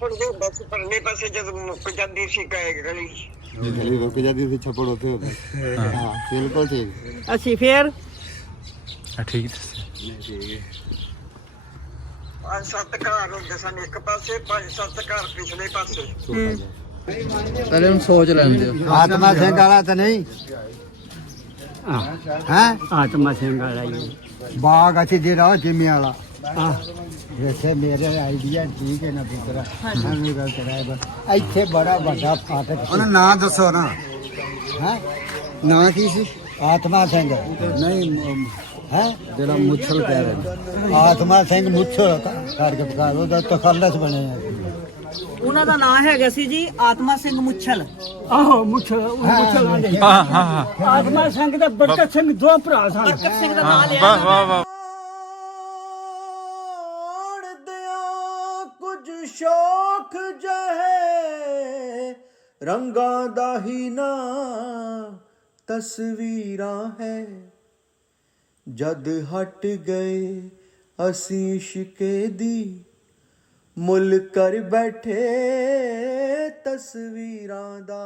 ਛੱਪੜ ਦੇ ਬਸ ਪਰਲੇ ਪਾਸੇ ਜਦੋਂ ਮੁੱਕ ਜਾਂਦੀ ਸੀ ਗਲੀ ਗਲੀ ਰੁਕ ਜਾਂਦੀ ਸੀ ਛੱਪੜ ਉੱਥੇ ਹੁੰਦਾ ਹਾਂ ਬਿਲਕੁਲ ਠੀਕ ਅਸੀਂ ਫੇਰ ਠੀਕ ਪੰਜ ਸੱਤ ਘਰ ਹੁੰਦੇ ਸਨ ਇੱਕ ਪਾਸੇ, ਪੰਜ ਸੱਤ ਘਰ ਪਿਛਲੇ ਪਾਸੇ। ਪਹਿਲੇ ਹੁਣ ਸੋਚ ਲੈਂਦੇ ਹੋ। ਆਤਮਾ ਸਿੰਘ ਵਾਲਾ ਤਾਂ ਨਹੀਂ ਹੈ ਆਤਮਾ ਸਿੰਘ ਵਾਲਾ ਹੀ ਬਾਗ ਅਸੀਂ ਜਿਹੜਾ ਜਿੰਮੇ ਵਾਲਾ ਵੈਸੇ ਮੇਰੇ ਆਈਡੀਆ ਠੀਕ ਹੈ ਨਾ ਪੁੱਤਰਾ ਸਾਨੂੰ ਗੱਲ ਕਰਾਇਆ ਇੱਥੇ ਬੜਾ ਵੱਡਾ ਫਾਟਕ ਉਹਨਾਂ ਨਾਂ ਦੱਸੋ ਨਾ ਹੈ ਨਾਂ ਕੀ ਸੀ ਆਤਮਾ ਸਿੰਘ ਨਹੀਂ ਹੈ ਜਿਹੜਾ ਮੁੱਛਲ ਕਹਿ ਰਹੇ ਆਤਮਾ ਸਿੰਘ ਮੁੱਛਲ ਕਰਕੇ ਪਕਾਰ ਉਹਦਾ ਤਖੱਲਸ ਬਣਿਆ ਉਹਨਾਂ ਦਾ ਨਾਮ ਹੈਗਾ ਸੀ ਜੀ ਆਤਮਾ ਸਿੰਘ ਮੁੱਛਲ। ਆਹੋ ਮੁੱਛਲ ਆਂਦੇ ਆਤਮਾ ਸਿੰਘ ਤੇ ਬਰਕਤ ਸਿੰਘ ਦੋ ਭਰਾ ਸਨ। ਬਰਕਤ ਸਿੰਘ ਦਾ ਨਾਮ ਲਿਆ ਵਾਹ ਵਾਹ ਵਾਹ। ਕੁਝ ਸ਼ੌਖ ਜਹੇ ਰੰਗਾਂ ਦਾ ਹੀ ਨਾ ਤਸਵੀਰਾਂ ਹੈ ਜਦ ਹਟ ਗਏ ਅਸੀਂ ਇਸ਼ਕੇ ਦੀ ਮੁੱਲ ਕਰ ਬੈਠੇ ਤਸਵੀਰਾਂ ਦਾ।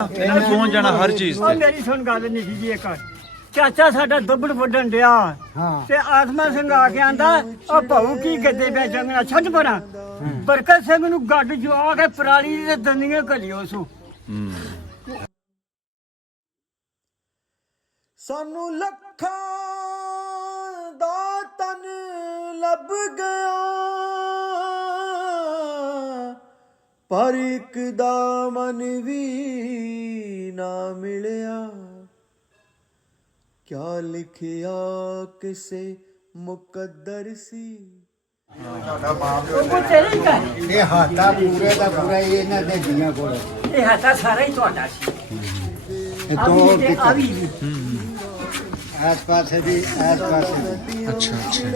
ਪਹੁੰਚ ਜਾਣਾ ਹਰ ਚੀਜ਼ ਉਹ ਤੇ। ਮੇਰੀ ਸੁਣ ਗੱਲ ਨਹੀਂ ਸੀ ਜੀ ਇੱਕ ਚਾਚਾ ਸਾਡਾ ਦੱਬੜ ਵੱਢਣ ਡਿਆ ਹਾਂ ਤੇ ਆਤਮਾ ਸਿੰਘ ਆ ਕੇ ਆਂਦਾ ਉਹ ਭਾਊ ਕੀ ਕਰਦੇ ਪਿਆ ਜੰਗਲਾ ਛੱਡ ਪਰਾਂ ਬਰਕਤ ਸਿੰਘ ਨੂੰ ਗੱਡ ਜਵਾ ਕੇ ਪਰਾਲੀ ਦੇ ਦੰਦੀਆਂ ਘਲਿਓ ਸੂ ਸਾਨੂੰ ਲੱਖਾਂ ਦਾ ਤਨ ਲੱਭ ਗਿਆ ਪਰ ਇੱਕ ਦਾ ਮਨ ਵੀ ਨਾ ਮਿਲਿਆ ਕਿਆ ਲਿਖਿਆ ਕਿਸੇ ਮੁਕੱਦਰ ਸੀ। ਉਹ ਤੇਰੇ ਹੀ ਘਰ ਇਹ ਹਾਤਾ ਪੂਰੇ ਦਾ ਪੂਰਾ ਹੀ ਇਹਨਾਂ ਦੇ ਜੀਆਂ ਕੋਲ ਇਹ ਹੱਥਾ ਸਾਰਾ ਹੀ ਤੁਹਾਡਾ ਸੀ ਇਹ ਆ ਦੋ ਵੀ ਤੇ ਆ ਵੀ ਜੀ। ਆਸ ਪਾਸੇ ਦੀ ਆਸ ਪਾਸੇ ਅੱਛਾ ਅੱਛਾ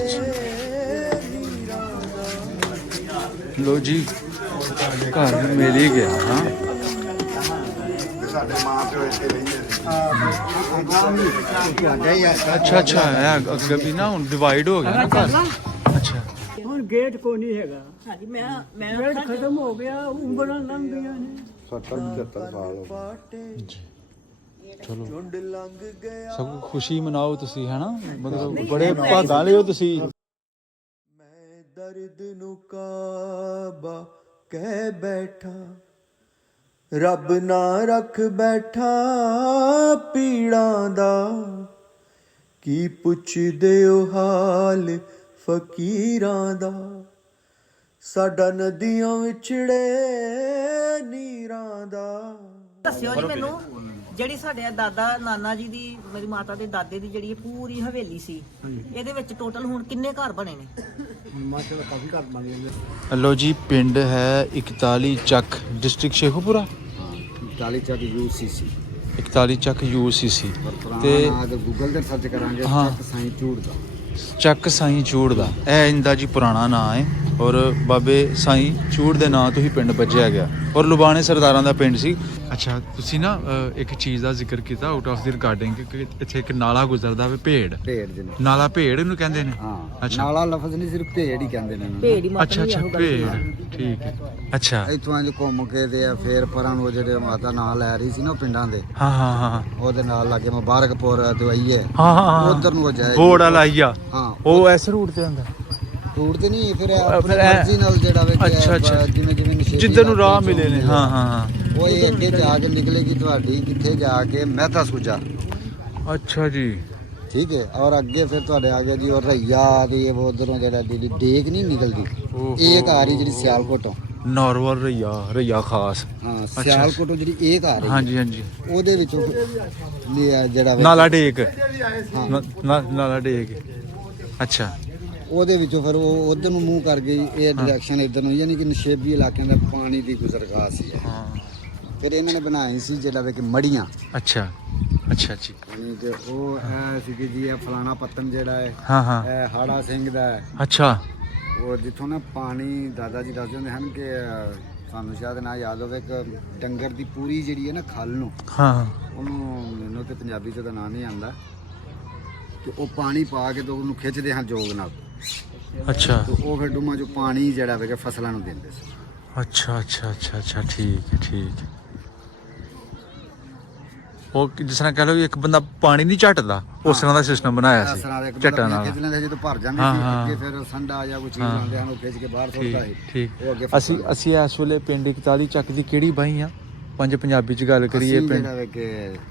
ਲੋ ਜੀ ਘਰ ਮਿਲ ਹੀ ਗਿਆ ਹਾਂ। ਸਾਡੇ ਮਾਂ ਪਿਓ ਇੱਥੇ ਰਹਿੰਦੇ ਸੀ ਅੱਛਾ ਅੱਛਾ ਹੈ ਅੱਗੇ ਵੀ ਨਾ ਹੁਣ ਡਿਵਾਈਡ ਹੋ ਗਿਆ ਨਾ ਘਰ। ਅੱਛਾ ਹੁਣ ਗੇਟ ਕੋ ਨਹੀਂ ਹੈਗਾ ਹਾਂਜੀ ਮੈਂ ਗੇਟ ਖਤਮ ਹੋ ਗਿਆ ਉਂਗਲਾਂ ਲੰਘ ਗਈਆਂ ਨੇ 70 75 ਸਾਲ ਹੋ ਗਏ ਚਲੋ ਝੁੰਡ ਲੰਘ ਗਿਆ ਸਭ ਖੁਸ਼ੀ ਮਨਾਓ ਤੁਸੀਂ ਹੈ ਨਾ ਮਤਲਬ ਬੜੇ ਭਾਗਾਂ ਵਾਲੇ ਹੋ ਤੁਸੀਂ। ਮੈਂ ਦਰਦ ਨੂੰ ਕਾਬਾ ਕਹਿ ਬੈਠਾ ਰੱਬ ਨਾ ਰੱਖ ਬੈਠਾ ਪੀੜਾਂ ਦਾ ਕੀ ਪੁੱਛਦੇ ਹੋ ਹਾਲ ਫਕੀਰਾਂ ਦਾ ਸਾਡਾ ਨਦੀਆਂ ਵਿਛੜੇ ਨੀਰਾਂ ਦਾ। ਦੱਸਿਓ ਜੀ ਮੈਨੂੰ ਜਿਹੜੀ ਸਾਡੇ ਦਾਦਾ ਨਾਨਾ ਜੀ ਦੀ ਮੇਰੀ ਮਾਤਾ ਦੇ ਦਾਦੇ ਦੀ ਜਿਹੜੀ ਪੂਰੀ ਹਵੇਲੀ ਸੀ ਇਹਦੇ ਵਿੱਚ ਟੋਟਲ ਹੁਣ ਕਿੰਨੇ ਘਰ ਬਣੇ ਨੇ? ਹਿਮਾਚਲ ਕਾਫੀ ਘੱਟ ਬਣ ਗਏ ਲੋ ਜੀ ਪਿੰਡ ਹੈ 41 ਚੱਕ ਡਿਸਟ੍ਰਿਕਟ ਸ਼ੇਖੂਪੁਰਾ 40 ਚੱਕ UCC 41 ਚੱਕ UCC ਤੇ ਤੇ ਅਗਰ ਗੂਗਲ ਤੇ ਸਰਚ ਕਰਾਂਗੇ ਹਾਂ। ਚੱਕ ਸਾਈਂ ਚੂੜ ਦਾ ਚੱਕ ਸਾਈਂ ਚੂੜ ਦਾ ਇਹ ਇਹਦਾ ਜੀ ਪੁਰਾਣਾ ਨਾਂ ਹੈ ਔਰ ਬਾਬੇ ਸਾਈਂ ਚੂੜ ਦੇ ਨਾਂ ਤੋਂ ਹੀ ਪਿੰਡ ਵੱਜਿਆ ਗਿਆ ਔਰ ਲੁਬਾਣੇ ਸਰਦਾਰਾਂ ਦਾ ਪਿੰਡ ਸੀ। ਅੱਛਾ ਤੁਸੀਂ ਨਾ ਇੱਕ ਚੀਜ਼ ਦਾ ਜ਼ਿਕਰ ਕੀਤਾ ਆਊਟ ਆਫ ਦੀ ਰਿਕਾਰਡਿੰਗ ਕਿ ਇੱਥੇ ਇੱਕ ਨਾਲਾ ਗੁਜ਼ਰਦਾ ਵੇ ਭੇੜ ਭੇੜ ਦੇ ਨੇ ਨਾਲਾ ਭੇੜ ਇਹਨੂੰ ਕਹਿੰਦੇ ਨੇ। ਹਾਂ ਅੱਛਾ। ਨਾਲਾ ਲਫ਼ਜ਼ ਨਹੀਂ ਸਿਰਫ ਭੇੜ ਹੀ ਕਹਿੰਦੇ ਨੇ ਇਹਨੂੰ। ਭੇੜੀ ਮਾਤਾ ਅੱਛਾ ਅੱਛਾ ਭੇੜ ਠੀਕ ਹੈ ਅੱਛਾ ਇੱਥੋਂ ਅੱਜ ਘੁੰਮ ਕੇ ਤੇ ਫੇਰ ਪਰਾਂ ਨੂੰ ਜਿਹੜੇ ਮਾਤਾ ਨਾਂ ਲੈ ਰਹੀ ਸੀ ਨਾ ਉਹ ਪਿੰਡਾਂ ਦੇ ਹਾਂ ਹਾਂ ਹਾਂ ਉਹਦੇ ਨਾਲ ਲੱਗੇ ਮੁਬਾਰਕਪੁਰ ਦਵਾਈਏ ਹਾਂ ਹਾਂ ਉਧਰ ਨੂੰ ਜਾਏ ਬੋਰਡ ਵਾਲਾ ਆਈਆ ਹਾਂ ਉਹ ਇਸ ਰੂਟ ਤੇ ਹੁੰਦਾ ਰੂਟ ਤੇ ਨਹੀਂ ਫਿਰ ਫਿਰ ਆਪਣੀ ਇਹ- ਮਰਜ਼ੀ ਨਾਲ ਜਿਹੜਾ ਵੇ ਅੱਛਾ, ਅੱਛਾ। ਜਿਵੇਂ ਜਿਵੇਂ ਨਸ਼ੀਲੀ ਜਿੱਧਰ ਨੂੰ ਰਾਹ ਇਲਾਕੇ ਮਿਲੇ ਨੇ ਚੋਂ ਹਾਂ ਹਾਂ ਹਾਂ ਉਹ ਇਹ ਅੱਗੇ ਜਾ ਕੇ ਨਿਕਲੇਗੀ ਤੁਹਾਡੀ ਕਿੱਥੇ ਜਾ ਕੇ ਮਹਿਤਾ ਸੁਜਾ ਅੱਛਾ ਜੀ ਠੀਕ ਹੈ ਔਰ ਅੱਗੇ ਫਿਰ ਤੁਹਾਡੇ ਆ ਗਿਆ ਜੀ ਉਹ ਰਈਆ ਦੀ ਇਹ ਉਧਰੋਂ ਜਿਹੜਾ ਦਿੱਲੀ ਡੇਕ ਨਹੀਂ ਨਿਕਲਦੀ ਓਹੋ। ਇਹ ਆ ਰਹੀ ਜਿਹੜੀ ਸਿਆਲਕੋਟੋਂ ਨਾਰਵਲ ਰਈਆ ਖਾਸ ਹਾਂ ਸਿਆਲਕੋਟੋਂ ਜਿਹੜੀ ਇਹ ਆ ਰਹੀ ਹਾਂਜੀ ਹਾਂਜੀ ਉਹਦੇ ਵਿੱਚੋਂ ਜਿਹੜਾ ਵੇ- ਨਾਲਾ ਡੇਕ ਹਾਂ ਨਾਲਾ ਡੇਕ ਅੱਛਾ ਉਹਦੇ ਵਿੱਚੋਂ ਫਿਰ ਉਹ ਉਧਰ ਨੂੰ ਮੂੰਹ ਕਰ ਗਈ ਇਹ ਡਾਇਰੈਕਸ਼ਨ ਇਧਰ ਨੂੰ ਯਾਨੀ ਕਿ ਨਸ਼ੇਬੀ ਇਲਾਕਿਆਂ ਦਾ ਪਾਣੀ ਦੀ ਗੁਜ਼ਰਗਾਹ ਸੀ ਇਹ। ਹਾਂ ਫਿਰ ਇਹਨਾਂ ਨੇ ਬਣਾਈ ਸੀ ਜਿਹੜਾ ਵੇ ਕਿ ਮੜੀਆਂ ਅੱਛਾ ਅੱਛਾ ਜੀ ਯਾਨੀ ਕਿ ਉਹ ਹੈ ਸੀ ਕਿ ਜੀ ਇਹ ਫਲਾਣਾ ਪੱਤਨ ਜਿਹੜਾ ਹੈ ਹਾਂ ਹਾਂ ਇਹ ਹਾੜਾ ਸਿੰਘ ਦਾ ਹੈ ਅੱਛਾ ਉਹ ਜਿੱਥੋਂ ਨਾ ਪਾਣੀ ਦਾਦਾ ਜੀ ਦੱਸਦੇ ਹੁੰਦੇ ਹਨ ਕਿ ਸਾਨੂੰ ਸ਼ਾਇਦ ਨਾ ਯਾਦ ਹੋਵੇ ਕਿ ਡੰਗਰ ਦੀ ਪੂਰੀ ਜਿਹੜੀ ਹੈ ਨਾ ਖਲ ਨੂੰ ਹਾਂ ਉਹਨੂੰ ਮੈਨੂੰ ਤੇ ਪੰਜਾਬੀ 'ਚ ਉਹਦਾ ਨਾਂ ਨਹੀਂ ਆਉਂਦਾ ਤੇ ਉਹ ਪਾਣੀ ਪਾ ਕੇ ਤੇ ਉਹਨੂੰ ਖਿੱਚਦੇ ਹਨ ਜੋਗ ਨਾਲ ਅੱਛਾ ਤੇ ਉਹ ਫਿਰ ਡੂਮਾਂ ਚੋਂ ਪਾਣੀ ਜਿਹੜਾ ਵੇ ਫਸਲਾਂ ਨੂੰ ਦਿੰਦੇ ਸੀ। ਅੱਛਾ ਅੱਛਾ ਅੱਛਾ ਅੱਛਾ ਠੀਕ ਹੈ ਠੀਕ ਹੈ। ਉਹ ਜਿਸ ਤਰ੍ਹਾਂ ਕਹਿ ਲਓ ਵੀ ਇੱਕ ਬੰਦਾ ਪਾਣੀ ਨਹੀਂ ਝੱਟਦਾ ਉਸ ਤਰ੍ਹਾਂ ਦਾ ਸਿਸਟਮ ਬਣਾਇਆ ਸੀ ਝੱਟਾਂ ਨਾਲ। ਖਿੱਚ ਲੈਂਦੇ ਜਦੋਂ ਭਰ ਜਾਂਦੇ ਹਾਂ, ਸੀ ਹਾਂ। ਅੱਗੇ ਫਿਰ ਸੰਡਾ ਜਾਂ ਕੋਈ ਚੀਜ਼ ਹਾਂ। ਲਾਉਂਦੇ ਹਨ ਉਹ ਖਿੱਚ ਕੇ ਬਾਹਰ ਸੁੱਟਦਾ ਸੀ। ਠੀਕ ਉਹ ਅੱਗੇ ਅਸੀਂ ਇਸ ਵੇਲੇ ਪਿੰਡ 41 ਚੱਕ ਦੀ ਕਿਹੜੀ ਬਾਈ ਆ ਪੰਜ ਪੰਜਾਬੀ ਚ ਗੱਲ ਕਰੀਏ ਅਸੀਂ ਪਿੰਡ ਜਿਹੜਾ ਵੇ ਕਿ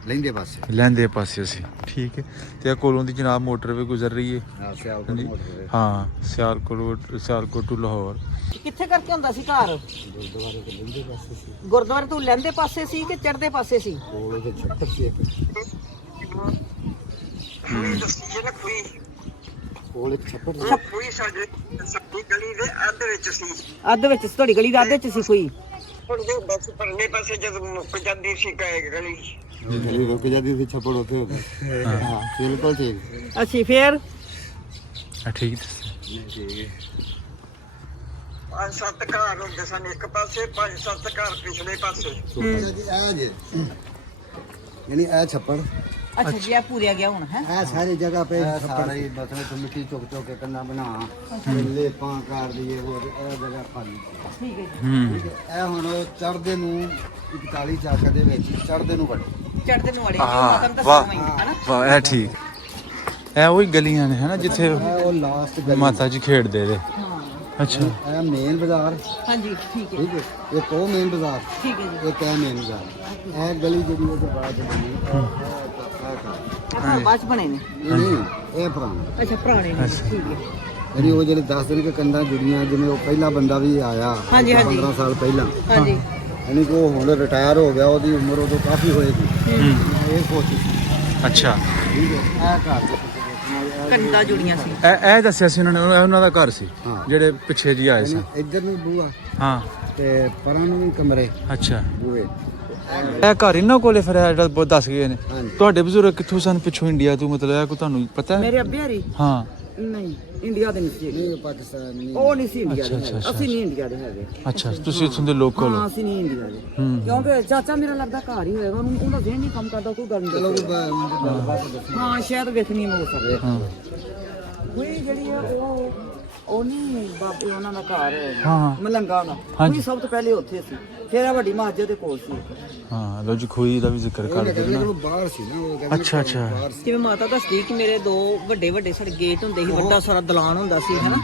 ਲਹਿੰਦੇ ਪਾਸੇ ਲਹਿੰਦੇ ਪਾਸੇ ਅਸੀਂ ਠੀਕ ਹੈ ਤੇ ਇਹ ਕੋਲੋਂ ਦੀ ਜਨਾਬ ਮੋਟਰ ਵੀ ਗੁਜ਼ਰ ਰਹੀ ਹੈ ਸਿਆਲਕੋਟ ਹਾਂਜੀ ਮੋਟਰ ਵੇ। ਹਾਂ ਸਿਆਲਕੋਟ ਟੂ ਲਾਹੌਰ। ਕਿੱਥੇ ਕਰਕੇ ਹੁੰਦਾ ਸੀ ਘਰ? ਗੁਰਦੁਆਰੇ ਤੋਂ ਲਹਿੰਦੇ ਪਾਸੇ ਸੀ ਕਿ ਚੜ੍ਹਦੇ ਪਾਸੇ ਸੀ? ਕੋਲ ਉਹਦੇ ਛੱਪੜ ਸੀ ਇੱਕ, ਕੋਈ ਦੱਸੀ ਨਾ ਕੋਈ ਕੋਲ ਇੱਕ ਛੱਪੜ ਸੀ। ਕੋਈ ਸਾਡੀ ਗਲੀ ਦੇ ਅੱਧ ਵਿੱਚ ਸੀ। ਅੱਧ ਵਿੱਚ ਸੀ, ਤੁਹਾਡੀ ਗਲੀ ਦੇ ਅੱਧ ਵਿੱਚ ਸੀ ਕੋਈ? ਹੁਣ ਜੋ ਬਸ ਪਰਲੇ ਪਾਸੇ ਜਦੋਂ ਮੁੱਕ ਜਾਂਦੀ ਸੀ ਗਲੀ ਗਲੀ ਰੁਕ ਜਾਂਦੀ ਸੀ ਛੱਪੜ ਉੱਥੇ ਹੁੰਦਾ। ਹਾਂ ਬਿਲਕੁਲ ਠੀਕ। ਅੱਛੀ ਫੇਰ ਠੀਕ ਪੰਜ ਸੱਤ ਘਰ ਹੁੰਦੇ ਸਨ ਇੱਕ ਪਾਸੇ, ਪੰਜ ਸੱਤ ਘਰ ਪਿਛਲੇ ਪਾਸੇ। ਇਹ ਜੇ ਯਾਨੀ ਇਹ ਛੱਪੜ ਅੱਛਾ ਜੀ ਇਹ ਪੂਰਿਆ ਗਿਆ ਹੁਣ ਹੈ। ਇਹ ਸਾਰੀ ਜਗ੍ਹਾ पे सारी मतलब तो मिट्टी चुक चुक के करना बना ले पां कर दिए वो ਇਹ ਜਗ੍ਹਾ ਖਾਲੀ ਠੀਕ ਹੈ ਹੂੰ ਇਹ ਹੁਣ ਚੜ੍ਹਦੇ ਨੂੰ 41 ਚੱਕ ਦੇ ਵਿੱਚ ਚੜ੍ਹਦੇ ਨੂੰ ਵੜੇ ਜੀ ਚੜ੍ਹਦੇ ਨੂੰ ਵੜੇ ਹਾਂ, ਮਾਤਾ ਨੂੰ ਵਾਹ। ਦੱਸਣਾ ਹੀ ਹੈ ਨਾ। ਵਾਹ ਇਹ ਠੀਕ ਇਹ ਉਹੀ ਗਲੀਆਂ ਨੇ ਹਨਾ ਜਿੱਥੇ ਇਹ ਉਹ ਲਾਸਟ ਗਲੀ ਮਾਤਾ ਜੀ ਖੇਡਦੇ ਨੇ। ਹਾਂ ਅੱਛਾ ਇਹ ਮੇਨ ਬਾਜ਼ਾਰ ਹਾਂਜੀ ਠੀਕ ਹੈ ਠੀਕ ਹੈ ਇੱਕ ਉਹ ਮੇਨ ਬਾਜ਼ਾਰ ਠੀਕ ਹੈ ਜੀ। ਇੱਕ ਇਹ ਮੇਨ ਬਾਜ਼ਾਰ ਇਹ ਗਲੀ ਜਿਹੜੀ ਉਹਦੇ ਬਾਅਦ ਬਣੀ ਆਹ ਬਾਅਦ ਚ ਬਣੇ ਨੇ। ਨਹੀਂ ਇਹ ਪੁਰਾਣਾ ਅੱਛਾ ਪੁਰਾਣੇ ਨੇ ਠੀਕ ਹੈ। ਜਿਹੜੀ ਉਹ ਜਿਹੜੇ 10 ਦਿਨ ਕੇ ਕੰਧਾਂ ਜੁੜੀਆਂ ਜਿਵੇਂ ਉਹ ਪਹਿਲਾ ਬੰਦਾ ਵੀ ਆਇਆ ਹਾਂਜੀ, ਹਾਂਜੀ। 15 ਸਾਲ ਪਹਿਲਾਂ ਹਾਂਜੀ ਯਾਨੀ ਕਿ ਉਹ ਹੁਣ ਰਿਟਾਇਰ ਹੋ ਗਿਆ ਉਹਦੀ ਉਮਰ ਉਦੋਂ ਕਾਫੀ ਹੋਏਗੀ ਇਹ ਕੋਸ਼ਿਸ਼ ਅੱਛਾ ਠੀਕ ਹੈ ਇਹ ਘਰ ਦੇ ਪਿੱਛੇ ਦੇਖਣਾ ਕੰਧਾਂ ਜੁੜੀਆਂ ਸੀ। ਇਹ ਦੱਸਿਆ ਸੀ ਉਹਨਾਂ ਨੇ ਉਹਨਾਂ ਦਾ ਘਰ ਸੀ ਹਾਂ। ਜਿਹੜੇ ਪਿੱਛੇ ਜੀ ਆਏ ਸੀ। ਇੱਧਰ ਨੂੰ ਬੂਆ ਹਾਂ ਤੇ ਪਰਾਂ ਨੂੰ ਵੀ ਕਮਰੇ ਅੱਛਾ ਬੂਏ ਇਹ ਘਰ ਇਹਨਾਂ ਕੋਲੇ ਫਿਰ ਇਹ ਜਿਹੜਾ ਬਹੁਤ ਦੱਸ ਗਏ ਨੇ ਹਾਂਜੀ। ਤੁਹਾਡੇ ਬਜ਼ੁਰਗ ਕਿੱਥੋਂ ਸਨ ਪਿੱਛੋਂ ਇੰਡੀਆ ਤੋਂ ਮਤਲਬ ਇਹ ਕੋ ਤੁਹਾਨੂੰ ਪਤਾ ਹੈ? ਮੇਰੇ ਅੱਬੇ ਹਰੀ ਹਾਂ ਨਹੀਂ ਇੰਡੀਆ ਦੇ ਨਹੀਂ ਸੀ। ਨਹੀਂ ਪਾਕਿਸਤਾਨ ਨਹੀਂ ਉਹ ਨਹੀਂ ਸੀ ਇੰਡੀਆ ਦੇ ਅੱਛਾ, ਅੱਛਾ, ਹੈਗੇ। ਅਸੀਂ ਨਹੀਂ ਇੰਡੀਆ ਦੇ ਹੈਗੇ। ਅੱਛਾ ਤੁਸੀਂ ਇੱਥੋਂ ਦੇ ਲੋਕਲ ਹਾਂ ਹੋ। ਅਸੀਂ ਨਹੀਂ ਇੰਡੀਆ ਦੇ ਹੂੰ ਕਿਉਂਕਿ ਚਾਚਾ ਮੇਰਾ ਲੱਗਦਾ ਘਰ ਹੀ ਹੋਏਗਾ ਉਹਦਾ ਜ਼ਹਿਨ ਨਹੀਂ ਕੰਮ ਕਰਦਾ ਕੋਈ ਗੱਲ ਨਹੀਂ ਚਲੋ ਦੱਸੋ। ਹਾਂ ਸ਼ਾਇਦ ਵੇਖਣੀ ਹੋ ਸਕਦਾ। ਹਾਂ ਕੋਈ ਜਿਹੜੀ ਆ ਉਹ ਨਹੀਂ ਬਾਬੇ ਉਹਨਾਂ ਦਾ ਘਰ ਹਾਂ। ਮਲੰਗਾ ਦਾ ਹਾਂਜੀ। ਕੋਈ ਸਭ ਤੋਂ ਪਹਿਲੇ ਉੱਥੇ ਸੀ ਫਿਰ ਇਹ ਵੱਡੀ ਮਸਜਿਦ ਦੇ ਕੋਲ ਸੀ। ਹਾਂ ਲੋ ਜੀ ਖੋਈ ਦਾ ਵੀ ਜ਼ਿਕਰ ਕਰ ਕਹਿੰਦੇ ਦੇਣਾ। ਕਿ ਉਹ ਬਾਹਰ ਸੀ ਨਾ ਉਹ ਕਹਿੰਦੇ ਅੱਛਾ ਅੱਛਾ ਬਾਹਰ ਸੀ ਜਿਵੇਂ ਮਾਤਾ ਦੱਸਦੀ ਕਿ ਮੇਰੇ ਦੋ ਵੱਡੇ ਵੱਡੇ ਸਾਡੇ ਗੇਟ ਹੁੰਦੇ ਸੀ ਵੱਡਾ ਸਾਰਾ ਦਲਾਨ ਹੁੰਦਾ ਸੀ ਹੈਨਾ।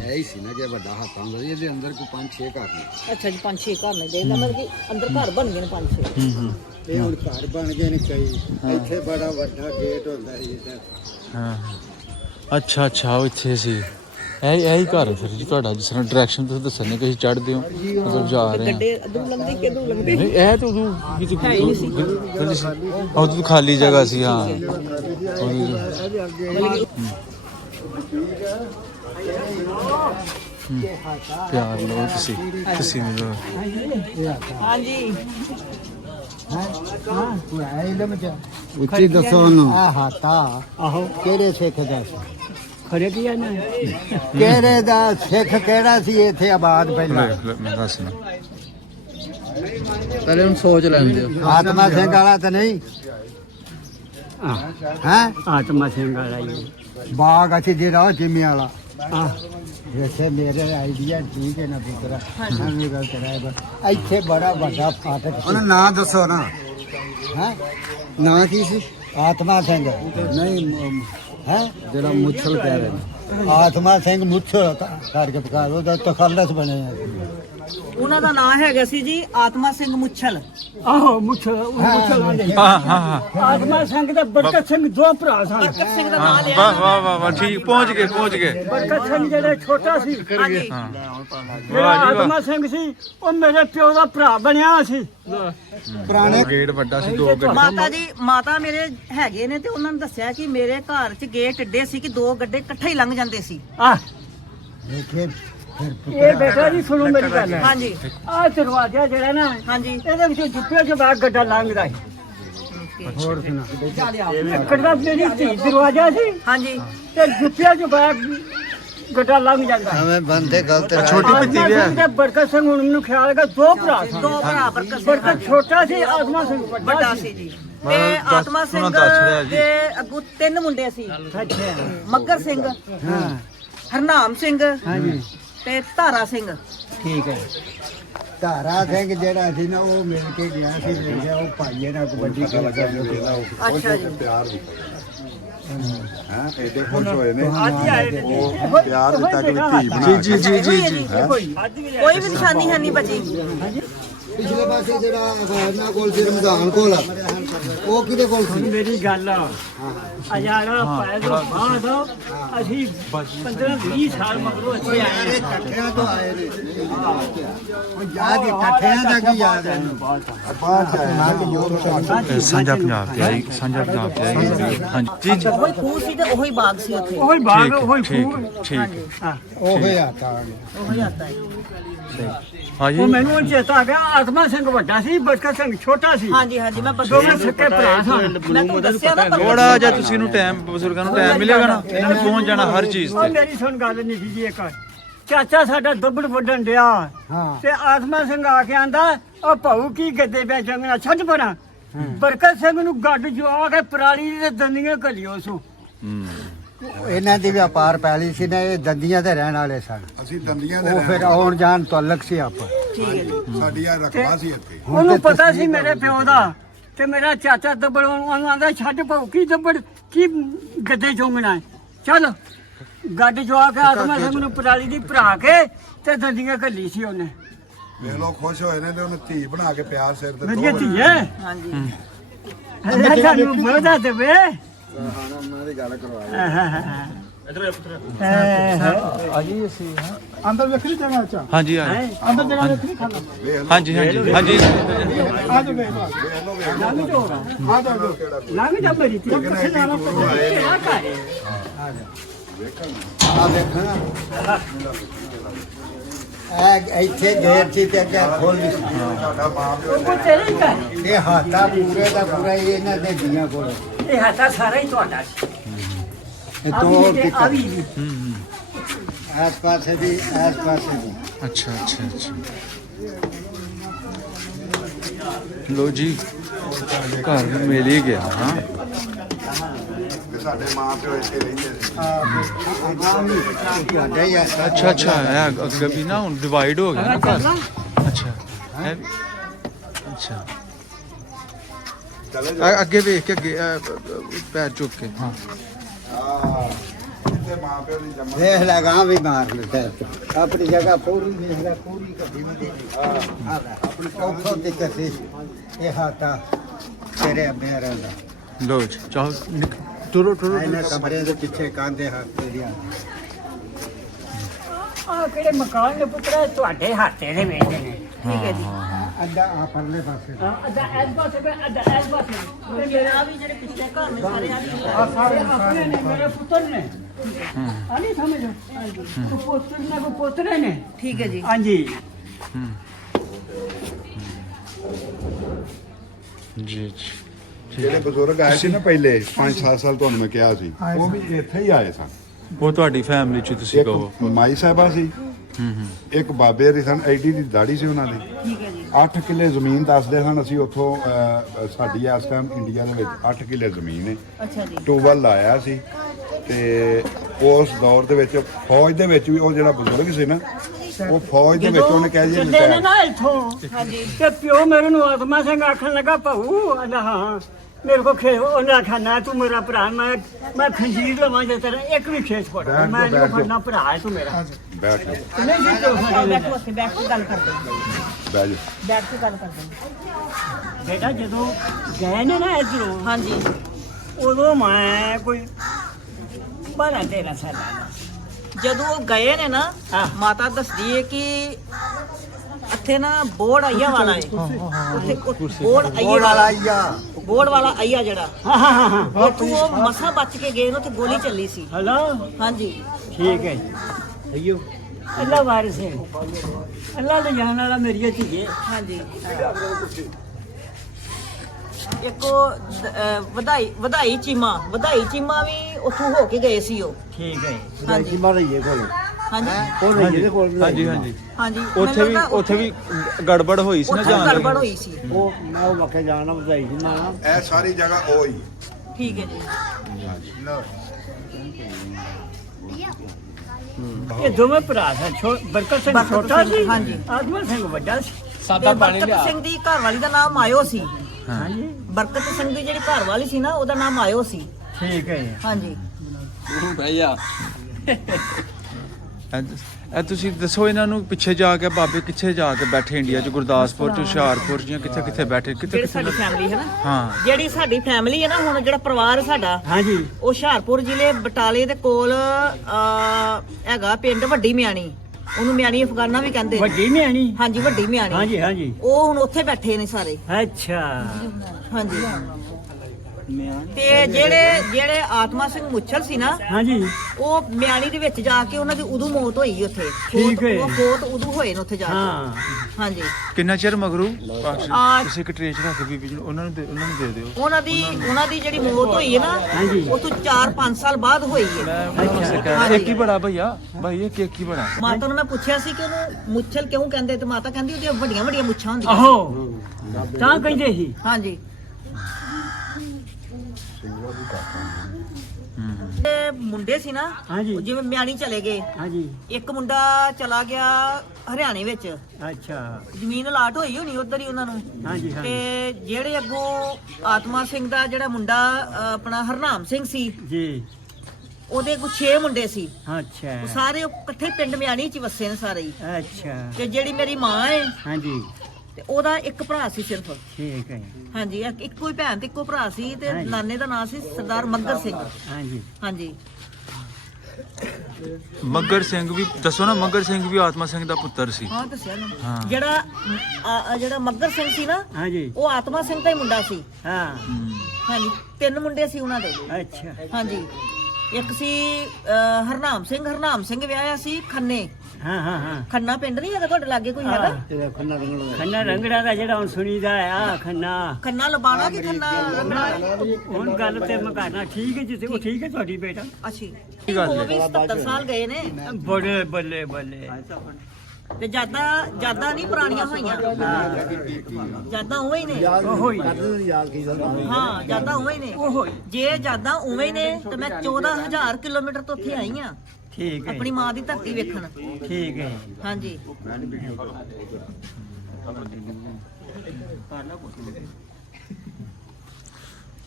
ਹੈ ਹੀ ਸੀ ਨਾ ਕਿ ਵੱਡਾ ਹੱਥ ਹੁੰਦਾ ਸੀ ਇਹਦੇ ਅੰਦਰ ਕੋਈ 5-6 ਘਰ ਨੇ ਅੱਛਾ ਜੀ 5-6 ਘਰ ਨੇ ਦੇਖਦਾ ਮਤਲਬ ਕਿ ਅੰਦਰ ਘਰ ਬਣ ਗਏ ਨੇ 5-6। ਇਹ ਹੁਣ ਘਰ ਬਣ ਗਏ ਨੇ ਕਈ ਇੱਥੇ ਬੜਾ ਵੱਡਾ ਗੇਟ ਹੁੰਦਾ ਸੀ ਇਹਦਾ ਹਾਂ ਅੱਛਾ ਅੱਛਾ ਉਹ ਇੱਥੇ ਸੀ ਇਹੀ ਘਰ ਹੈ ਫਿਰ ਜੀ ਤੁਹਾਡਾ ਜਿਸ ਤਰ੍ਹਾਂ ਡਾਇਰੈਕਸ਼ਨ ਤੁਸੀਂ ਦੱਸਣੇ ਕਿ ਅਸੀਂ ਚੜ੍ਹਦੇ ਹੋ ਮਤਲਬ ਜਾ ਰਹੇ ਹਾਂ। ਗੱਡੇ ਅਦੂ ਲੰਗਦੀ ਕਿ ਅਦੂ ਲੰਗਦੀ ਨਹੀਂ ਇਹ ਤਾਂ ਉਦੋਂ ਕਿਤੇ ਉਦੋਂ ਖਾਲੀ ਜਗ੍ਹਾ ਸੀ ਹਾਂ ਪਿਆਰ ਲੋ ਤੁਸੀਂ ਮਿਲੋ ਹਾਂਜੀ ਉੱਚੀ ਦੱਸੋ ਉਹਨੂੰ ਆ ਹਾਤਾ ਆਹੋ ਕਿਹੜੇ ਸਿੱਖ ਦਾ ਸੀ ਖਰੇ ਕੀ ਆ ਨਾ ਕਿਹੜੇ ਦਾ ਸਿੱਖ ਕਿਹੜਾ ਸੀ ਇੱਥੇ ਆਬਾਦ ਪਹਿਲਾਂ ਮੈਂ ਦੱਸਣਾ ਪਹਿਲੇ ਹੁਣ ਸੋਚ ਲੈਂਦੇ ਹੋ ਆਤਮਾ ਸਿੰਘ ਵਾਲਾ ਤਾਂ ਨਹੀਂ ਹੈ ਆਤਮਾ ਸਿੰਘ ਵਾਲਾ ਹੀ ਬਾਗ ਅਸੀਂ ਜਿਹੜਾ ਜਿਮੇ ਵਾਲਾ ਆ ਵੈਸੇ ਮੇਰੇ ਆਈਡੀਆ ਠੀਕ ਹੈ ਨਾ ਪੁੱਤਰਾ ਸਾਨੂੰ ਗੱਲ ਕਰਾਇਆ ਬਸ ਇੱਥੇ ਬੜਾ ਵੱਡਾ ਫਾਟਕ ਉਹਨਾਂ ਨਾਂ ਦੱਸੋ ਨਾ ਹੈ ਨਾਂ ਕੀ ਸੀ ਆਤਮਾ ਸਿੰਘ ਨਹੀਂ ਹੈ ਜਿਹੜਾ ਮੁੱਛਲ ਕਹਿ ਰਹੇ ਨੇ ਆਤਮਾ ਸਿੰਘ ਮੁੱਛਲ ਕਰਕੇ ਪਕਾਰ ਉਹਦਾ ਤਖੱਲਸ ਬਣੇ ਆ ਉਹਨਾਂ ਦਾ ਨਾਮ ਹੈਗਾ ਸੀ ਜੀ ਆਤਮਾ ਸਿੰਘ ਮੁੱਛਲ। ਆਹੋ ਮੁੱਛਲ ਆਂਦੇ ਹਾਂ ਹਾਂ ਹਾਂ ਆਤਮਾ ਸਿੰਘ ਤੇ ਬਰਕਤ ਸਿੰਘ ਦੋ ਭਰਾ ਸਨ। ਬਰਕਤ ਸਿੰਘ ਦਾ ਨਾਮ ਲਿਆ ਵਾਹ ਵਾਹ ਵਾਹ ਵਾਹ ਠੀਕ ਪਹੁੰਚ ਗਏ ਬਰਕਤ ਸਿੰਘ ਜਿਹੜਾ ਛੋਟਾ ਸੀ ਹਾਂਜੀ ਜਿਹੜਾ ਆਤਮਾ ਸਿੰਘ ਸੀ ਉਹ ਮੇਰੇ ਪਿਓ ਦਾ ਭਰਾ ਬਣਿਆ ਸੀ। ਪੁਰਾਣੇ ਗੇਟ ਵੱਡਾ ਸੀ 2 ਗੱਡੇ ਮਾਤਾ ਜੀ ਮਾਤਾ ਮੇਰੇ ਹੈਗੇ ਨੇ ਤੇ ਉਹਨਾਂ ਨੇ ਦੱਸਿਆ ਕਿ ਮੇਰੇ ਘਰ 'ਚ ਗੇਟ ਏਡੇ ਸੀ ਕਿ 2 ਗੱਡੇ ਇਕੱਠੇ ਹੀ ਲੰਘ ਜਾਂਦੇ ਸੀ। ਆ ਦੇਖੇ ਇਹ ਬੇਟਾ ਜੀ ਸੁਣੋ ਮੇਰੀ ਗੱਲ ਹਾਂਜੀ ਆ ਦਰਵਾਜ਼ਾ ਜਿਹੜਾ ਨਾ ਹਾਂਜੀ ਇਹਦੇ ਵਿੱਚੋਂ ਜੁੱਪਿਆਂ ਚ ਬਾਗ ਗੱਡਾ ਲੰਘਦਾ ਸੀ। ਹੋਰ ਸੁਣਾ ਲੱਕੜ ਦਾ ਮੇਰੀ ਧੀ ਦਰਵਾਜ਼ਾ ਸੀ ਹਾਂਜੀ ਤੇ ਜੁੱਪਿਆਂ ਚ ਬਾਗ ਗੱਡਾ ਲੰਘ ਜਾਂਦਾ ਸੀ। ਐਵੇਂ ਬੰਦੇ ਗਲਤ ਛੋਟੀ ਭਿੱਤੀ ਵੀ ਹੈ ਤੇ ਬਰਕਤ ਸਿੰਘ ਹੁਣ ਮੈਨੂੰ ਖਿਆਲ ਹੈਗਾ 2 ਭਰਾ ਸਨ। 2 ਭਰਾ ਬਰਕਤ ਸਿੰਘ ਬਰਕਤ ਛੋਟਾ ਸੀ ਆਤਮਾ ਸਿੰਘ ਵੱਡਾ ਸੀ ਜੀ ਤੇ ਆਤਮਾ ਸਿੰਘ ਦੱਸ ਰਿਹਾ ਜੀ। ਦੇ ਅੱਗੋਂ 3 ਮੁੰਡੇ ਸੀ ਅੱਛਾ ਮੱਗਰ ਸਿੰਘ ਹਾਂ ਹਰਨਾਮ ਸਿੰਘ ਹਾਂਜੀ ਤੇ ਧਾਰਾ ਸਿੰਘ। ਠੀਕ ਹੈ। ਧਾਰਾ ਸਿੰਘ ਜਿਹੜਾ ਸੀ ਨਾ ਉਹ ਮਿਲ ਕੇ ਗਿਆ ਸੀ ਵੇਖਿਆ ਉਹ ਭਾਈਏ ਨਾਲ ਕਬੱਡੀ ਖੇਡਦਾ ਅੱਛਾ ਜੀ। ਇਹਦੇ ਖੁਸ਼ ਹੋਏ ਨੇ ਅੱਜ ਹੀ ਆਏ ਨੇ ਉਹ ਪਿਆਰ ਦਿੱਤਾ ਕਿ ਧੀ ਬਣਾ ਜੀ ਜੀ ਜੀ ਜੀ ਕੋਈ ਵੀ ਨਿਸ਼ਾਨੀ ਹੈ ਨਹੀਂ ਬਚੀ। ਪਿਛਲੇ ਪਾਸੇ ਜਿਹੜਾ ਇਹਨਾਂ ਕੋਲ ਸੀ ਰਮਜ਼ਾਨ ਕੋਲ ਉਹ ਕਿਹਦੇ ਕੋਲ ਸੀ? ਮੇਰੀ ਗੱਲ ਹਜ਼ਾਰਾਂ ਪੈਦਾ ਬਾਅਦ ਅਸੀਂ 15-20 ਸਾਲ ਮਗਰੋਂ ਇੱਥੇ ਆਏ ਹਾਂ। ਇਕੱਠਿਆਂ ਤੋਂ ਆਏ ਨੇ ਉਹ ਯਾਦ ਇਕੱਠਿਆਂ ਦਾ ਕੀ ਯਾਦ ਹੈ ਸਾਂਝਾ ਪੰਜਾਬ ਤੇ ਆਈ, ਸਾਂਝਾ ਪੰਜਾਬ ਤੇ ਆਈ। ਹਾਂਜੀ ਜੀ ਜੀ ਉਹੀ ਖੂਹ ਸੀ ਤੇ ਉਹੀ ਬਾਗ ਸੀ ਉੱਥੇ। ਉਹੀ ਬਾਗ ਠੀਕ ਉਹੀ ਠੀਕ ਫੂਲ। ਠੀਕ ਹਾਂ ਉਹ ਹੋਇਆ ਤਾਂ ਉਹੀ ਆਤਾ ਹੈ। ਹਾਂਜੀ ਉਹ ਮੈਨੂੰ ਹੁਣ ਚੇਤਾ ਆ ਗਿਆ ਆਤਮਾ ਸਿੰਘ ਵੱਡਾ ਸੀ ਬਰਕਤ ਸਿੰਘ ਛੋਟਾ ਸੀ। ਹਾਂਜੀ ਹਾਂਜੀ ਮੈਂ ਦੋਵੇਂ ਸੱਕੇ ਭਰਾ ਸਨ। ਮੈਂ ਤੁਹਾਨੂੰ ਦੱਸਿਆ ਨਾ ਥੋੜਾ ਜਿਹਾ ਤੁਸੀਂ ਨੂੰ ਟਾਈਮ, ਬਜ਼ੁਰਗਾਂ ਨੂੰ ਟਾਈਮ ਮਿਲੇਗਾ ਨਾ, ਇਹਨਾਂ ਨੇ ਪਹੁੰਚ ਜਾਣਾ ਹਰ ਚੀਜ਼ ਉਹ ਤੇ। ਮੇਰੀ ਸੁਣ ਗੱਲ ਨਹੀਂ ਜੀ ਇੱਕ ਚਾਚਾ ਸਾਡਾ ਦੱਬੜ ਵੱਢਣ ਡਿਆ ਹਾਂ ਤੇ ਆਤਮਾ ਸਿੰਘ ਆ ਕੇ ਆਂਦਾ ਉਹ ਭਾਊ ਕੀ ਗੱਦੇ ਪਿਆ ਜੰਗਣਾ ਛੱਡ ਪਰਾਂ। ਬਰਕਤ ਸਿੰਘ ਨੂੰ ਗੱਡ ਜਵਾ ਕੇ ਪਰਾਲੀ ਦੇ ਦੰਦੀਆਂ ਘਲਿਓ ਸੂ। ਇਹਨਾਂ ਦੀ ਵਪਾਰ ਪੈਲੀ ਸੀ ਨਾ ਇਹ ਦੰਦੀਆਂ ਦੇ ਰਹਿਣ ਵਾਲੇ ਸਨ ਅਸੀਂ ਦੰਦੀਆਂ ਦੇ ਉਹ ਫਿਰ ਆਉਣ ਜਾਣ ਤਾਲੁਕ ਸੀ ਆਪ ਸਾਡੀਆਂ ਰਕਬਾ ਸੀ ਇੱਥੇ ਉਹਨੂੰ ਪਤਾ ਸੀ ਮੇਰੇ ਪਿਓ ਦਾ ਤੇ ਮੇਰਾ ਚਾਚਾ ਦੱਬੜ ਉਹਨੂੰ ਆਂਦਾ ਛੱਡ ਭਾਊ ਕੀ ਦੱਬੜ ਕੀ ਗੱਦੇ ਚੋਂਗਣਾ ਹੈ। ਚੱਲ ਗੱਡ ਜਵਾ ਕੇ ਆਤਮਾ ਸਿੰਘ ਨੂੰ ਪਰਾਲੀ ਦੀ ਭਰਾ ਕੇ ਤੇ ਦੰਦੀਆਂ ਘੱਲੀ ਸੀ ਉਹਨੇ। ਵੇਖ ਲੋ ਖੁਸ਼ ਹੋਏ ਨੇ ਤੇ ਉਹਨੇ ਧੀ ਬਣਾ ਕੇ ਪਿਆਰ ਸਿਰ ਤੇ ਮੇਰੀਆਂ ਧੀਏ ਹਾਂਜੀ ਅੱਲਾ ਤੁਹਾਨੂੰ ਬਹੁਤਾ ਦੇਵੇ। ਅੰਦਰ ਵੇਖਣੀ ਜਗ੍ਹਾ ਚਾ ਹਾਂਜੀ ਹਾਂਜੀ ਅੰਦਰ ਜਗ੍ਹਾ ਵੇਖਣੀ ਖਾਣਾ ਹਾਂਜੀ ਹਾਂਜੀ ਹਾਂਜੀ ਆ ਜਾ ਵੇਖ ਲੰਘ ਜਾ ਮੇਰੀ ਧੀ ਕਿੱਥੇ ਜਾਣਾ ਤੇਰਾ ਘਰ ਹੈ। ਆ ਵੇਖਣਾ ਇਹ ਇੱਥੇ ਗੇਰ ਸੀ ਤੇ ਅੱਗੇ ਖੋਲ ਲਈ ਉਹ ਤੇਰੇ ਘਰ ਹੈ। ਇਹ ਹਾਤਾ ਪੂਰੇ ਦਾ ਪੂਰਾ ਹੀ ਇਹਨਾਂ ਦੇ ਦੀਆਂ ਕੋਲ ਇਹ ਹੱਥਾ ਸਾਰਾ ਹੀ ਤੁਹਾਡਾ ਸੀ। ਇਹ ਆ ਦੋ ਵੀ ਤੇ ਆ ਵੀ ਜੀ। ਆਸ ਪਾਸੇ ਵੀ ਆਸ ਪਾਸੇ ਵੀ ਅੱਛਾ ਅੱਛਾ ਅੱਛਾ ਲੋ ਜੀ ਘਰ ਮਿਲ ਹੀ ਗਿਆ। ਹਾਂ ਸਾਡੇ ਮਾਂ ਪਿਓ ਇੱਥੇ ਰਹਿੰਦੇ ਸੀ ਤੁਹਾਡੇ ਹੀ ਆਸ ਅੱਛਾ ਅੱਛਾ ਇਹ ਅੱਗੇ ਵੀ ਨਾ ਹੁਣ ਡਿਵਾਈਡ ਹੋ ਗਿਆ ਨਾ ਘਰ। ਅੱਛਾ ਅੱਛਾ ਅੱਗੇ ਵੇਖ ਕੇ ਅੱਗੇ ਪੈਰ ਚੁੱਕ ਕੇ। ਹਾਂ ਇੱਥੇ ਮਾਂ ਪਿਓ ਦੀ ਜੰਮ ਦੇਖ ਲਗਾ ਵੀ ਮਾਰ ਲਿਆ ਆਪਣੀ ਜਗ੍ਹਾ ਪੂਰੀ ਦੇਖ ਲੈ ਪੂਰੀ ਕੱਢੀ ਵੀ ਦੇ ਆਪਣੀ ਕੋਠੋ ਤੇ ਕਸੇ ਇਹ ਹਾਤਾ ਤੇਰੇ ਅਮੇਰਾਂ ਦਾ ਲੋ ਜੀ ਚਾਹ ਟੁਰੋ ਟੁਰੋ ਇਹਨਾਂ ਕਮਰੇ ਦੇ ਪਿੱਛੇ ਕਾਂਦੇ ਹੱਥ ਤੇਰੀਆਂ ਆ ਕਿਹੜੇ ਮਕਾਨ ਨੇ ਪੁੱਤਰਾ ਤੁਹਾਡੇ ਹੱਥੇ ਦੇ ਵੇਚਦੇ ਨੇ। ਠੀਕ ਹੈ ਜੀ। ਅੱਡਾ ਆ ਪਰਲੇ ਪਾਸੇ ਅੱਧਾ ਐਸ ਪਾਸੇ ਤੇ ਅੱਧਾ ਐਸ ਪਾਸੇ। ਤੇ ਮੇਰਾ ਵੀ ਜਿਹੜੇ ਪਿਛਲੇ ਘਰ ਨੇ ਸਾਰੇ ਆ ਵੀ ਆ ਸਾਰੇ ਆਪਣੇ ਨੇ ਮੇਰੇ ਪੁੱਤਰ ਨੇ। ਆ ਨਹੀਂ ਸਮਝੋ ਕੋ ਪੁੱਤਰ ਨਾ ਕੋ ਪੁੱਤਰੇ ਨੇ। ਠੀਕ ਹੈ ਜੀ। ਹਾਂਜੀ ਜੀ ਜੀ ਜਿਹੜੇ ਬਜ਼ੁਰਗ ਆਏ ਸੀ ਨਾ ਪਹਿਲੇ 5-7 ਸਾਲ ਤੁਹਾਨੂੰ ਮੈਂ ਕਿਹਾ ਸੀ ਉਹ ਵੀ ਇੱਥੇ ਹੀ ਆਏ ਸਨ। ਉਹ ਤੁਹਾਡੀ ਫੈਮਿਲੀ ਚ ਤੁਸੀਂ ਕਹੋ। ਇੱਕ ਮਾਈ ਸਾਹਿਬਾ ਸੀ ਇੱਕ ਬਾਬੇ ਦੀ ਸਨ, ਐਡੀ ਦੀ ਦਾੜੀ ਸੀ ਉਹਨਾਂ ਦੀ। ਠੀਕ ਹੈ ਜੀ। 8 ਕਿੱਲੇ ਜ਼ਮੀਨ ਦੱਸਦੇ ਹਨ ਅਸੀਂ ਉੱਥੋਂ ਸਾਡੀ ਇਸ ਟਾਈਮ ਇੰਡੀਆ ਦੇ ਵਿੱਚ 8 ਕਿੱਲੇ ਜ਼ਮੀਨ ਹੈ। ਅੱਛਾ ਜੀ। ਟਿਊਬਵੈੱਲ ਲਾਇਆ ਸੀ ਤੇ ਉਸ ਦੌਰ ਦੇ ਵਿੱਚ ਫੌਜ ਦੇ ਵਿੱਚ ਵੀ ਉਹ ਜਿਹੜਾ ਬਜ਼ੁਰਗ ਸੀ ਨਾ ਉਹ ਫੌਜ ਦੇ ਵਿੱਚ ਉਹਨੇ ਕਹਿ ਜੀ ਚੱਲੇ ਨੇ ਨਾ ਇੱਥੋਂ। ਹਾਂਜੀ। ਤੇ ਪਿਓ ਮੇਰੇ ਨੂੰ ਆਤਮਾ ਸਿੰਘ ਆਖਣ ਲੱਗਾ ਭਾਊ ਆਂਦਾ ਹਾਂ ਮੇਰੇ ਕੋ ਖੇ ਉਹਨੇ ਆਖਿਆ ਨਾ ਤੂੰ ਮੇਰਾ ਭਰਾ ਮੈਂ ਖੰਜੀਰ ਲਵਾਂ ਜੇ ਤੇਰਾ ਇੱਕ ਵੀ ਖੇਤ ਫੜ ਮੈਂ ਜੋ ਫੜਨਾ ਭਰਾ ਹੈ ਤੂੰ ਮੇਰਾ। ਬੈਠ ਜਾ ਨਹੀਂ ਜੀ ਜੋ ਸਾਡੇ ਨਾਲ। ਬੈਠੋ ਉੱਥੇ ਬੈਠ ਕੇ ਗੱਲ ਕਰਦੇ ਹਾਂ। ਬਹਿ ਜਾ ਬੈਠ ਕੇ ਗੱਲ ਕਰਦੇ ਹਾਂ। ਬੇਟਾ ਜਦੋਂ ਗਏ ਨੇ ਨਾ ਇੱਧਰੋਂ ਹਾਂਜੀ। ਉਦੋਂ ਮੈਂ ਕੋਈ 12-13 ਸਾਲਾਂ ਦਾ। ਜਦੋਂ ਉਹ ਗਏ ਨੇ ਨਾ ਹਾਂ। ਮਾਤਾ ਦੱਸਦੀ ਹੈ ਕਿ ਇੱਥੇ ਨਾ ਬੋੜ ਆਈਆ ਵਾਲਾ ਹੈ। ਉੱਥੇ ਬੋੜ ਆਈਆ ਵਾਲਾ ਵਾਲਾ ਆਈਆ ਬੋੜ ਵਾਲਾ ਆਈਆ ਜਿਹੜਾ ਹਾਂ ਹਾਂ ਹਾਂ ਹਾਂ ਉੱਥੋਂ ਉਹ ਮਸਾਂ ਬਚ ਕੇ ਗਏ ਨੇ ਉੱਥੇ ਗੋਲੀ ਚੱਲੀ ਸੀ। ਹਲੋ ਹਾਂਜੀ। ਠੀਕ ਹੈ ਅਯੋ ਅੱਲਾ ਵਾਰਿਸ ਹੈ ਅੱਲਾ ਲੈ ਜਾਣ ਵਾਲਾ ਮੇਰੀ ਧੀਏ। ਹਾਂਜੀ। ਇੱਕ ਉਹ ਵਧਾਈ ਚੀਮਾ ਵੀ ਉੱਥੋਂ ਹੋ ਕੇ ਗਏ ਸੀ ਉਹ। ਠੀਕ ਹੈ ਹਾਂਜੀ। ਮਰਈਏ ਕੋਲ ਹਾਂਜੀ ਉਹ ਨਹੀਂ ਕੋਲ ਹਾਂਜੀ ਹਾਂਜੀ ਹਾਂਜੀ। ਉੱਥੇ ਵੀ ਗੜਬੜ ਹੋਈ ਸੀ ਨਾ ਉੱਥੇ ਜਾਣ ਗੜਬੜ ਦੀ। ਹੋਈ ਸੀ। ਉਹ ਮੈਂ ਉਹ ਮੱਕੇ ਜਾਣਾ ਵਧਾਈ ਸੀ ਨਾ ਇਹ ਸਾਰੀ ਜਗ੍ਹਾ ਉਹ ਹੀ ਠੀਕ ਹੈ ਜੀ। ਇਹ ਦੋਵੇਂ ਭਰਾ ਸਨ ਬਰਕਤ ਸਿੰਘ ਬਰਕਤ ਛੋਟਾ ਸਿੰਘ, ਸੀ ਹਾਂਜੀ। ਆਤਮਾ ਸਿੰਘ ਵੱਡਾ ਸੀ। ਤੇ ਬਰਕਤ ਸਿੰਘ ਦੀ ਘਰ ਵਾਲੀ ਦਾ ਨਾਮ ਆਇਓ ਸੀ। ਹਾਂਜੀ ਬਰਕਤ ਸਿੰਘ ਦੀ ਜਿਹੜੀ ਘਰ ਵਾਲੀ ਸੀ ਨਾ ਉਹਦਾ ਨਾਮ ਆਇਓ ਸੀ। ਠੀਕ ਹੈ ਜੀ। ਹਾਂਜੀ ਇਹ ਤੁਸੀਂ ਦੱਸੋ ਇਹਨਾਂ ਨੂੰ ਪਿੱਛੇ ਜਾ ਕੇ ਬਾਬੇ ਕਿੱਥੇ ਜਾ ਕੇ ਬੈਠੇ ਇੰਡੀਆ 'ਚ ਗੁਰਦਾਸਪੁਰ 'ਚ ਹੁਸ਼ਿਆਰਪੁਰ ਜਾਂ ਕਿੱਥੇ ਕਿੱਥੇ ਬੈਠੇ ਕਿੱਥੇ ਜਿਹੜੀ ਸਾਡੀ ਫੈਮਿਲੀ ਹੈ ਨਾ, ਹਾਂ ਜਿਹੜੀ ਸਾਡੀ ਫੈਮਿਲੀ ਹੈ ਨਾ, ਹੁਣ ਜਿਹੜਾ ਪਰਿਵਾਰ ਸਾਡਾ ਹਾਂਜੀ ਉਹ ਹੁਸ਼ਿਆਰਪੁਰ ਜ਼ਿਲ੍ਹੇ ਬਟਾਲੇ ਦੇ ਕੋਲ ਹੈਗਾ ਪਿੰਡ ਵੱਡੀ ਮਿਆਣੀ, ਉਹਨੂੰ ਮਿਆਣੀ ਅਫਗਾਨਾ ਵੀ ਕਹਿੰਦੇ ਨੇ। ਵੱਡੀ ਮਿਆਣੀ। ਹਾਂਜੀ ਵੱਡੀ ਮਿਆਣੀ। ਹਾਂਜੀ ਹਾਂਜੀ ਉਹ ਹੁਣ ਉੱਥੇ ਬੈਠੇ ਨੇ ਸਾਰੇ। ਅੱਛਾ ਹਾਂਜੀ ਤੇ ਜਿਹੜੇ ਆਤਮਾ ਸਿੰਘ ਮੁੱਛਲ ਸੀ ਨਾ, ਹਾਂਜੀ ਉਹ ਮਿਆਣੀ ਦੇ ਵਿੱਚ ਜਾ ਕੇ ਉਹਨਾਂ ਦੀ ਉਦੋਂ ਮੌਤ ਹੋਈ ਉੱਥੇ। ਠੀਕ ਹੈ। ਉਹ ਫੋਤ ਉਦੋਂ ਹੋਏ ਨੇ ਉੱਥੇ ਜਾ ਕੇ। ਹਾਂ ਹਾਂਜੀ ਕਿੰਨਾ ਚਿਰ ਮਗਰੂ ਆ ਕਿਸੇ ਇੱਕ ਟਰੇਚ ਰੱਖ ਬੀਬੀ ਜੀ ਨੂੰ ਉਹਨਾਂ ਨੂੰ ਦੇ ਦਿਓ ਉਹਨਾਂ ਦੀ ਜਿਹੜੀ ਮੌਤ ਹੋਈ ਹੈ ਨਾ, ਹਾਂਜੀ। ਉਹ ਤੋਂ 4-5 ਸਾਲ ਬਾਅਦ ਹੋਈ ਹੈ। ਅੱਛਾ ਇੱਕ ਹੀ ਬੜਾ ਭਈਆ ਭਾਈ ਇਹ ਕੇਕ ਹੀ ਬੜਾ ਮਾਤਾ ਨੂੰ ਮੈਂ ਪੁੱਛਿਆ ਸੀ ਕਿ ਉਹਨੂੰ ਮੁੱਛਲ ਕਿਉਂ ਕਹਿੰਦੇ, ਤੇ ਮਾਤਾ ਕਹਿੰਦੀ ਉਹਦੀਆਂ ਵੱਡੀਆਂ ਵੱਡੀਆਂ ਮੁੱਛਾਂ ਹੁੰਦੀਆਂ। ਆਹੋ ਤਾਂ ਕਹਿੰਦੇ ਸੀ। ਹਾਂਜੀ ਤੇ ਮੁੰਡੇ ਸੀ ਨਾ, ਹਾਂਜੀ। ਉਹ ਜਿਵੇਂ ਮਿਆਣੀ ਚਲੇ ਗਏ, ਹਾਂਜੀ ਇੱਕ ਮੁੰਡਾ ਚਲਾ ਗਿਆ ਹਰਿਆਣੇ ਵਿੱਚ, ਅੱਛਾ ਜ਼ਮੀਨ ਅਲਾਟ ਹੋਈ ਹੋਣੀ ਉਧਰ ਹੀ ਉਹਨਾਂ ਨੂੰ। ਹਾਂਜੀ ਹਾਂਜੀ ਤੇ ਜਿਹੜੇ ਅੱਗੋਂ ਆਤਮਾ ਸਿੰਘ ਦਾ ਜਿਹੜਾ ਮੁੰਡਾ ਆਪਣਾ ਹਰਨਾਮ ਸਿੰਘ ਸੀ, ਜੀ ਉਹਦੇ ਕੋਲ 6 ਮੁੰਡੇ ਸੀ। ਅੱਛਾ ਉਹ ਸਾਰੇ ਉਹ ਇਕੱਠੇ ਪਿੰਡ ਮਿਆਣੀ ਚ ਹੀ ਵਸੇ ਨੇ ਸਾਰੇ ਹੀ। ਅੱਛਾ ਤੇ ਜਿਹੜੀ ਮੇਰੀ ਮਾਂ ਹੈ, ਹਾਂਜੀ ਤੇ ਉਹਦਾ ਇੱਕ ਭਰਾ ਸੀ ਸਿਰਫ। ਠੀਕ ਹੈ ਹਾਂਜੀ ਇੱਕੋ ਹੀ ਭੈਣ ਤੇ ਇੱਕੋ ਭਰਾ ਸੀ। ਤੇ ਹਾਂਜੀ। ਨਾਨੇ ਦਾ ਨਾਂ ਸੀ ਸਰਦਾਰ ਮੱਗਰ ਸਿੰਘ। ਹਾਂਜੀ ਹਾਂਜੀ ਮੱਗਰ ਸਿੰਘ ਵੀ ਦੱਸੋ ਨਾ ਮੱਗਰ ਸਿੰਘ ਵੀ ਆਤਮਾ ਸਿੰਘ ਦਾ ਪੁੱਤਰ ਸੀ ਹਾਂ ਦੱਸਿਆ ਨਾ। ਹਾਂ। ਜਿਹੜਾ ਮੱਗਰ ਸਿੰਘ ਸੀ ਨਾ, ਹਾਂਜੀ ਉਹ ਆਤਮਾ ਸਿੰਘ ਦਾ ਹੀ ਮੁੰਡਾ ਸੀ। ਹਾਂ ਹਾਂਜੀ 3 ਮੁੰਡੇ ਸੀ ਉਹਨਾਂ ਦੇ। ਅੱਛਾ ਹਾਂਜੀ ਇੱਕ ਸੀ ਹਰਨਾਮ ਸਿੰਘ ਵਿਆਹਿਆ ਸੀ ਖੰਨੇ। ਹਾਂ ਹਾਂ ਹਾਂ ਖੰਨਾ ਪਿੰਡ ਨਹੀਂ ਹੈਗਾ ਤੁਹਾਡੇ ਲਾਗੇ ਕੋਈ ਹੈਗਾ? ਖੰਨਾ ਰੰਗੜਾ ਦਾ ਜਿਹੜਾ ਹੁਣ ਸੁਣੀਦਾ ਆ ਖੰਨਾ ਖੰਨਾ ਲਬਾਣਾ ਕਿ ਖੰਨਾ ਰੰਗਣਾ? ਹੁਣ ਗੱਲ ਤੇ ਮਕਾਨਾ ਠੀਕ ਹੈ ਜਿੱਥੇ ਉਹ ਠੀਕ ਹੈ ਤੁਹਾਡੀ ਬੇਟਾ ਅੱਛੀ ਕੀ ਗੱਲ ਉਹ ਵੀ 77 ਸਾਲ ਗਏ ਨੇ। ਬੜੇ ਬੱਲੇ ਬੱਲੇ ਤੇ ਜਿਆਦਾ ਨਹੀਂ ਪੁਰਾਣੀਆਂ ਹੋਈਆਂ, ਜਿਆਦਾ ਉਵੇਂ ਹੀ ਨੇ। ਉਹ ਹੀ ਹਾਂ ਜਿਆਦਾ ਉਵੇਂ ਹੀ ਨੇ। ਉਹ ਹੀ ਜੇ ਜਿਆਦਾ ਉਵੇਂ ਹੀ ਨੇ ਤੇ ਮੈਂ 14000 ਕਿਲੋਮੀਟਰ ਤੋਂ ਉੱਥੇ ਆਈ ਆ ਠੀਕ ਹੈ ਆਪਣੀ ਮਾਂ ਦੀ ਧਰਤੀ ਵੇਖਣ। ਠੀਕ ਹੈ ਹਾਂਜੀ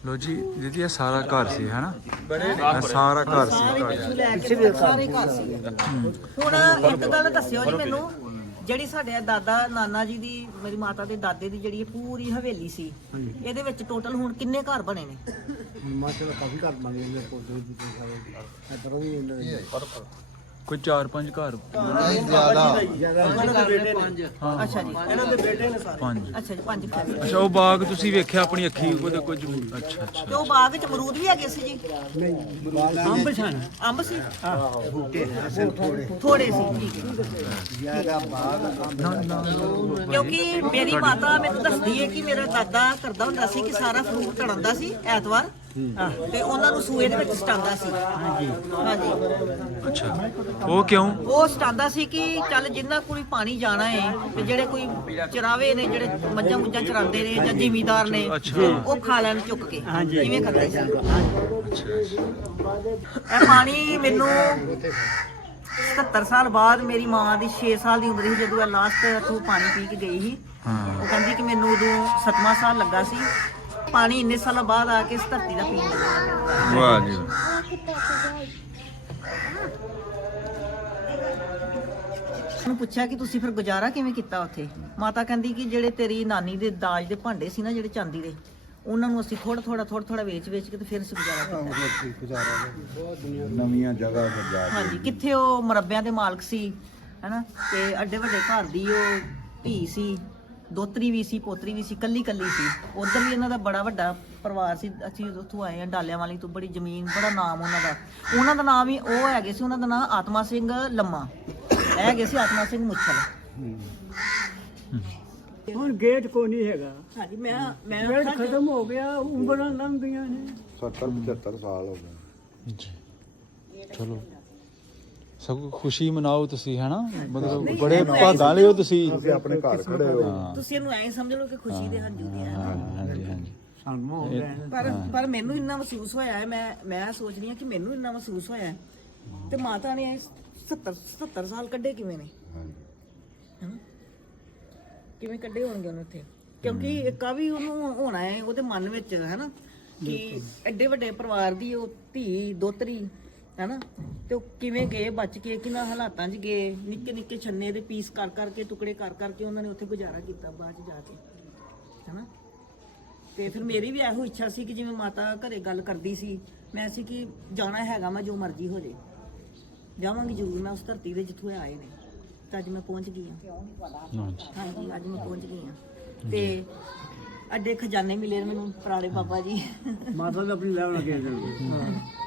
ਲੋ ਜੀ ਦੀਦੀ ਇਹ ਸਾਰਾ ਘਰ ਸੀ ਹੈ ਨਾ ਇਹ ਸਾਰਾ ਘਰ ਸੀ ਸਾਰੇ ਪਿੱਛੋਂ ਲੈ ਕੇ ਸਾਰੇ ਘਰ ਸੀ। ਹੁਣ ਇੱਕ ਗੱਲ ਦੱਸਿਓ ਜੀ ਮੈਨੂੰ, ਜਿਹੜੀ ਸਾਡੇ ਦਾਦਾ ਨਾਨਾ ਜੀ ਦੀ, ਮੇਰੀ ਮਾਤਾ ਦੇ ਦਾਦੇ ਦੀ ਜਿਹੜੀ ਇਹ ਪੂਰੀ ਹਵੇਲੀ ਸੀ, ਇਹਦੇ ਵਿੱਚ ਟੋਟਲ ਹੁਣ ਕਿੰਨੇ ਘਰ ਬਣੇ ਨੇ? ਕੋਈ 4-5 ਘਰ ਅੱਛਾ ਜੀ 5 ਅੱਛਾ ਜੀ 5 ਘਰ। ਅੱਛਾ ਉਹ ਬਾਗ ਤੁਸੀਂ ਵੇਖਿਆ ਆਪਣੀ ਅੱਖੀ ਉਹਦੇ ਕੁਝ ਅੱਛਾ ਅੱਛਾ ਤੇ ਉਹ ਬਾਗ ਵਿੱਚ ਅਮਰੂਦ ਵੀ ਹੈਗੇ ਸੀ ਜੀ? ਅੰਬ ਸਨ ਅੰਬ ਸੀ? ਥੋੜੇ ਸੀ। ਠੀਕ ਹੈ। ਕਿਉਂਕਿ ਮੇਰੀ ਮਾਤਾ ਮੈਨੂੰ ਦੱਸਦੀ ਹੈ ਕਿ ਮੇਰਾ ਦਾਦਾ ਕਰਦਾ ਹੁੰਦਾ ਸੀ ਕਿ ਸਾਰਾ ਫਰੂਟ ਤੜਾਉਂਦਾ ਸੀ ਐਤਵਾਰ, ਤੇ ਉਹਨਾਂ ਨੂੰ ਸੂਏ ਦੇ ਵਿੱਚ ਸਟਾਉਂਦਾ ਸੀ। ਹਾਂਜੀ ਹਾਂਜੀ ਅੱਛਾ ਉਹ ਕਿਉਂ ਉਹ ਸਟਾਉਂਦਾ ਸੀ ਕਿ ਚੱਲ ਜਿੰਨਾ ਕੋਈ ਪਾਣੀ ਜਾਣਾ ਹੈ, ਤੇ ਜਿਹੜੇ ਕੋਈ ਚਰਾਵੇ ਨੇ, ਜਿਹੜੇ ਮੱਝਾਂ ਮੁੱਝਾਂ ਚਰਾਉਂਦੇ ਨੇ ਜਾਂ ਜ਼ਿਮੀਦਾਰ ਨੇ, ਅੱਛਾ। ਉਹ ਖਾ ਲੈਣ ਚੁੱਕ ਕੇ। ਹਾਂਜੀ। ਇਵੇਂ ਕਰਦੇ ਸੀ। ਇਹ ਪਾਣੀ ਮੈਨੂੰ 77 ਸਾਲ ਬਾਅਦ ਮੇਰੀ ਮਾਂ ਦੀ 6 ਸਾਲ ਦੀ ਉਮਰ ਸੀ ਜਦੋਂ ਇਹ ਲਾਸਟ ਇੱਥੋਂ ਪਾਣੀ ਪੀ ਕੇ ਗਈ ਸੀ। ਹਾਂ ਉਹ ਕਹਿੰਦੀ ਕਿ ਮੈਨੂੰ ਉਦੋਂ 7ਵਾਂ ਸਾਲ ਲੱਗਾ ਸੀ। ਪਾਣੀ ਇੰਨੇ ਸਾਲਾਂ ਬਾਅਦ ਆ ਕੇ ਇਸ ਧਰਤੀ ਦਾ ਪੀਣ ਲੱਗਾ। ਵਾਹ ਜੀ ਉਹਨੂੰ ਪੁੱਛਿਆ ਕਿ ਤੁਸੀਂ ਫਿਰ ਗੁਜ਼ਾਰਾ ਕਿਵੇਂ ਕੀਤਾ ਉੱਥੇ? ਮਾਤਾ ਕਹਿੰਦੀ ਕਿ ਜਿਹੜੇ ਤੇਰੀ ਨਾਨੀ ਦੇ ਦਾਜ ਦੇ ਭਾਂਡੇ ਸੀ ਨਾ, ਜਿਹੜੇ ਚਾਂਦੀ ਦੇ, ਉਹਨਾਂ ਨੂੰ ਅਸੀਂ ਥੋੜਾ ਥੋੜਾ ਵੇਚ ਕੇ ਤੇ ਫਿਰ ਅਸੀਂ ਗੁਜ਼ਾਰਾ ਕੀਤਾ। ਨਵੀਆਂ ਜਗ੍ਹਾ ਤੇ ਜਾ ਕੇ ਹਾਂਜੀ ਕਿੱਥੇ ਉਹ ਮੁਰੱਬਿਆਂ ਦੇ ਮਾਲਕ ਸੀ ਹੈਨਾ, ਤੇ ਅੱਡੇ ਵੱਡੇ ਘਰ ਦੀ ਉਹ ਧੀ ਸੀ, ਦੋਤਰੀ ਵੀ ਸੀ, ਪੋਤਰੀ ਵੀ ਸੀ, ਕੱਲੀ ਸੀ। ਉਧਰ ਵੀ ਇਹਨਾਂ ਦਾ ਬੜਾ ਵੱਡਾ ਪਰਿਵਾਰ ਸੀ। ਅਸੀਂ ਉੱਥੋਂ ਆਏ ਆ ਡਾਲਿਆਂ ਵਾਲੀ ਤੋਂ, ਬੜੀ ਜ਼ਮੀਨ, ਬੜਾ ਨਾਮ ਉਹਨਾਂ ਦਾ ਨਾਮ ਹੀ ਉਹ ਹੈਗੇ ਸੀ। ਉਹਨਾਂ ਦਾ ਨਾਮ ਆਤਮਾ ਸਿੰਘ ਲੰਮਾ, ਇਹ ਹੈਗੇ ਸੀ ਆਤਮਾ ਸਿੰਘ ਮੁੱਛਲ। ਹੁਣ ਗੇਟ ਕੋ ਨਹੀਂ ਹੈਗਾ, ਹਾਂਜੀ ਮੈਂ ਗੇਟ ਖਤਮ ਹੋ ਗਿਆ, ਉਮਰਾਂ ਲੰਘ ਗਈਆਂ ਨੇ। 70-75 ਸਾਲ ਹੋ ਗਏ ਜੀ ਚਲੋ ਸਭ ਖੁਸ਼ੀ ਮਨਾਓ ਤੁਸੀਂ ਹੈ ਨਾ, ਮਤਲਬ ਬੜੇ ਭਾਗਾਂ ਵਾਲੇ ਹੋ ਤੁਸੀਂ ਆਪਣੇ ਘਰ ਖੜੇ ਹੋ। ਤੁਸੀਂ ਇਹਨੂੰ ਐਂ ਸਮਝ ਲਓ ਕਿ ਖੁਸ਼ੀ ਦੇ ਹੰਝੂ ਦੀ ਹੈ। ਹਾਂਜੀ ਹਾਂਜੀ ਪਰ ਮੈਨੂੰ ਇੰਨਾ ਮਹਿਸੂਸ ਹੋਇਆ ਹੈ, ਮੈਂ ਸੋਚ ਰਹੀ ਹਾਂ ਕਿ ਮੈਨੂੰ ਇੰਨਾ ਮਹਿਸੂਸ ਹੋਇਆ ਹੈ। ਤੇ ਮਾਤਾ ਨੇ 77 ਸਾਲ ਕੱਢੇ ਕਿਵੇਂ ਨੇ ਹਨਾ ਕਿਵੇਂ ਕੱਢੇ ਹੋਣਗੇ ਉਹਨੇ ਉੱਥੇ ਕਿਉਂਕਿ ਇੱਕ ਆ ਵੀ ਉਹਨੂੰ ਹੋਣਾ ਹੈ ਉਹਦੇ ਮਨ ਵਿੱਚ ਹੈਨਾ ਕਿ ਐਡੇ ਵੱਡੇ ਪਰਿਵਾਰ ਦੀ ਉਹ ਧੀ ਦੋਤਰੀ ਹੈਨਾ ਤੇ ਉਹ ਕਿਵੇਂ ਗਏ ਬਚ ਕੇ ਕਿੰਨਾ ਹਾਲਾਤਾਂ 'ਚ ਗਏ ਨਿੱਕੇ ਨਿੱਕੇ ਛੰਨੇ ਦੇ ਪੀਸ ਕਰ ਕਰਕੇ ਟੁਕੜੇ ਕਰ ਕਰਕੇ ਉਹਨਾਂ ਨੇ ਉੱਥੇ ਗੁਜ਼ਾਰਾ ਕੀਤਾ ਬਾਅਦ 'ਚ ਜਾ ਕੇ ਹੈਨਾ ਤੇ ਫਿਰ ਮੇਰੀ ਵੀ ਇਹੋ ਇੱਛਾ ਸੀ ਕਿ ਜਿਵੇਂ ਮਾਤਾ ਘਰੇ ਗੱਲ ਕਰਦੀ ਸੀ ਮੈਂ ਸੀ ਕਿ ਜਾਣਾ ਹੈਗਾ ਮੈਂ ਜੋ ਮਰਜ਼ੀ ਹੋ ਜੇ ਜਾਵਾਂਗੀ ਜ਼ਰੂਰ ਮੈਂ ਉਸ ਧਰਤੀ ਦੇ ਜਿੱਥੋਂ ਇਹ ਆਏ ਨੇ ਤਾਂ ਅੱਜ ਮੈਂ ਪਹੁੰਚ ਗਈ ਹਾਂ ਹਾਂਜੀ ਅੱਜ ਮੈਂ ਪਹੁੰਚ ਗਈ ਹਾਂ ਤੇ ਅੱਡੇ ਖਜ਼ਾਨੇ ਮਿਲੇ ਮੈਨੂੰ ਪੁਰਾਣੇ ਬਾਬਾ ਜੀ ਮਾਤਾ ਦਾ ਆਪਣੀ ਲੈਵਲ ਲੱਗੇ